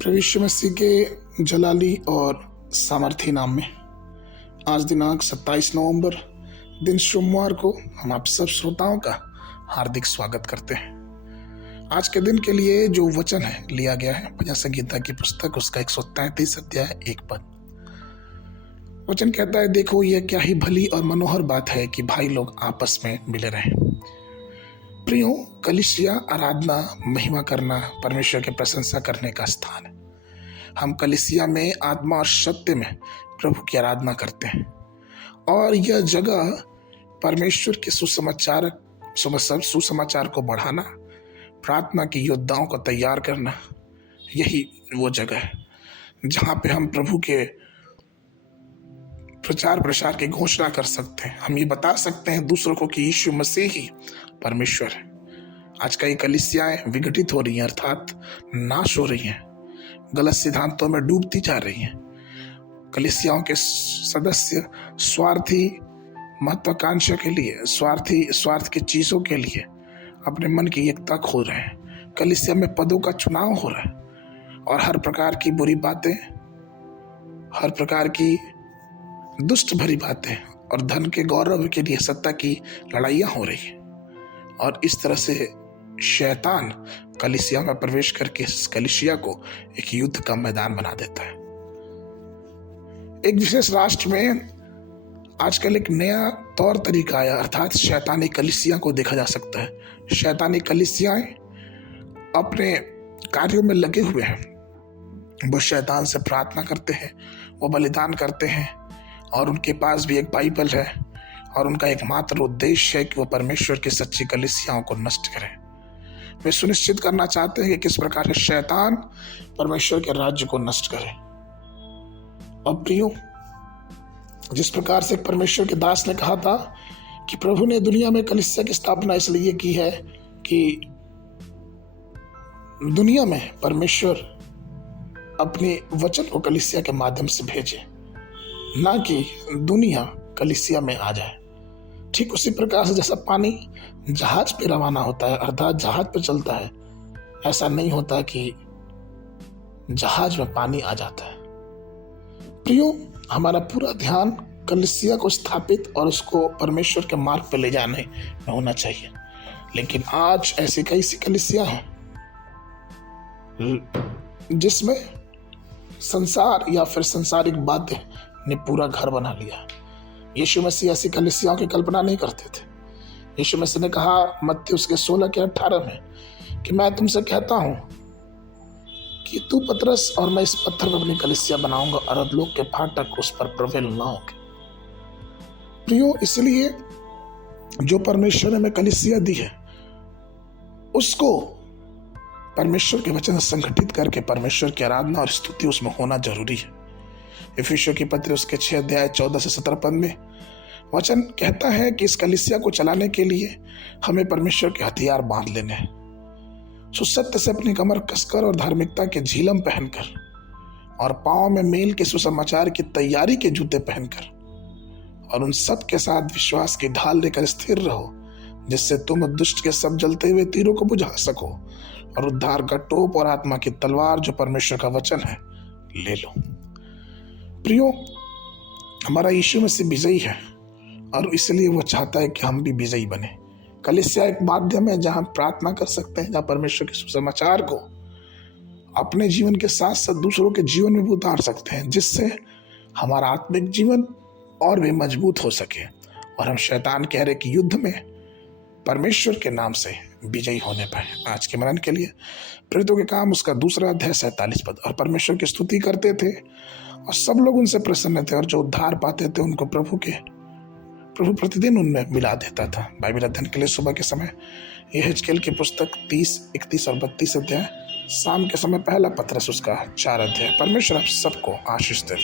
प्रभु यीशु मसीह के जलाली और सामर्थी नाम में आज दिनांक 27 नवंबर दिन सोमवार को हम आप सब श्रोताओं का हार्दिक स्वागत करते हैं। आज के दिन के लिए जो वचन है लिया गया है भजन संगीता की पुस्तक उसका 133 अध्याय 1 पद। वचन कहता है, देखो यह क्या ही भली और मनोहर बात है कि भाई लोग आपस में मिले रहें। प्रियो, कलीसिया आराधना, महिमा करना, परमेश्वर की प्रशंसा करने का स्थान है। हम कलीसिया में आत्मा और सत्य में प्रभु की आराधना करते हैं और यह जगह परमेश्वर के सुसमाचार को बढ़ाना, प्रार्थना के योद्धाओं को तैयार करना, यही वो जगह है जहाँ पे हम प्रभु के प्रचार प्रसार की घोषणा कर सकते हैं। हम ये बता सकते हैं दूसरों को कि यीशु मसीह ही परमेश्वर है। आज कई कलीसियाएं विघटित हो रही हैं, अर्थात नाश हो रही हैं, गलत सिद्धांतों में डूबती जा रही हैं। कलीसियाओं के सदस्य स्वार्थी महत्वाकांक्षा के लिए, स्वार्थ की चीजों के लिए अपने मन की एकता खो रहे हैं। कलीसिया में पदों का चुनाव हो रहा है और हर प्रकार की बुरी बातें, हर प्रकार की दुष्ट भरी बातें और धन के गौरव के लिए सत्ता की लड़ाइयां हो रही हैं। और इस तरह से शैतान कलीसिया में प्रवेश करके इस कलीसिया को एक युद्ध का मैदान बना देता है। एक विशेष राष्ट्र में आजकल एक नया तौर तरीका आया, अर्थात शैतानी कलीसिया को देखा जा सकता है। शैतानी कलीसियाएं अपने कार्यों में लगे हुए हैं। वो शैतान से प्रार्थना करते हैं, वो बलिदान करते हैं और उनके पास भी एक बाइबल है और उनका एकमात्र उद्देश्य है कि वो परमेश्वर की सच्ची कलीसियाओं को नष्ट करें। वे सुनिश्चित करना चाहते हैं कि किस प्रकार से शैतान परमेश्वर के राज्य को नष्ट करे। और प्रियो, जिस प्रकार से परमेश्वर के दास ने कहा था कि प्रभु ने दुनिया में कलीसिया की स्थापना इसलिए की है कि दुनिया में परमेश्वर अपने वचन को कलीसिया के माध्यम से भेजे, ना कि दुनिया कलीसिया में आ जाए। ठीक उसी प्रकार से जैसा पानी जहाज पे रवाना होता है, अर्थात जहाज पे चलता है, ऐसा नहीं होता कि जहाज में पानी आ जाता है। प्रियो, हमारा पूरा ध्यान कलीसिया को स्थापित और उसको परमेश्वर के मार्ग पे ले जाने में होना चाहिए। लेकिन आज ऐसी कई सी कलीसिया हैं जिसमें संसार या फिर सांसारिक बातें ने पूरा घर बना लिया। यीशु मसीह ऐसी कलीसियाओं की कल्पना नहीं करते थे। यीशु मसीह ने कहा मत्ती उसके 16 के 18 में कि मैं तुमसे कहता हूं कि तू पतरस और मैं इस पत्थर पर अपनी कलीसिया बनाऊंगा और अधोलोक के फाटक उस पर प्रबल ना होंगे। प्रियो, इसलिए जो परमेश्वर ने हमें कलीसिया दी है उसको परमेश्वर के वचन संगठित करके परमेश्वर की आराधना और स्तुति उसमें होना जरूरी है। इफिसियों की पत्री उसके 6 अध्याय 14 से 17 पद में वचन कहता है कि इस कलीसिया को चलाने के लिए हमें परमेश्वर के हथियार बांध लेने हैं। सत्य से अपनी कमर कसकर और धार्मिकता के झिलम पहनकर और पांव में मेल के सुसमाचार की तैयारी के जूते पहनकर और उन सब के साथ विश्वास की ढाल लेकर स्थिर रहो, जिससे तुम दुष्ट के सब जलते हुए तीरों को बुझा सको और उद्धार का टोप और आत्मा की तलवार जो परमेश्वर का वचन है ले लो। प्रियो, हमारा यीशु मसीह विजयी है और इसलिए वो चाहता है कि हम भी विजयी बने। कलीसिया एक माध्यम है जहां प्रार्थना कर सकते हैं, जहां परमेश्वर के सुसमाचार को अपने जीवन के साथ साथ दूसरों के जीवन में भी उतार सकते हैं, जिससे हमारा आत्मिक जीवन और भी मजबूत हो सके और हम शैतान कह रहे कि युद्ध में परमेश्वर के नाम से विजयी होने पाए। आज के मनन के लिए प्रेरितों के काम उसका 2 अध्याय 47 पद। और परमेश्वर की स्तुति करते थे और सब लोग उनसे प्रसन्न थे और जो उद्धार पाते थे उनको प्रभु प्रतिदिन उनमें मिला देता था। बाइबल अध्ययन के लिए सुबह के समय यहेजकेल की पुस्तक 30, 31 और 32 अध्याय, शाम के समय पहला पत्रस उसका 4 अध्याय। परमेश्वर आप सबको आशीष दे।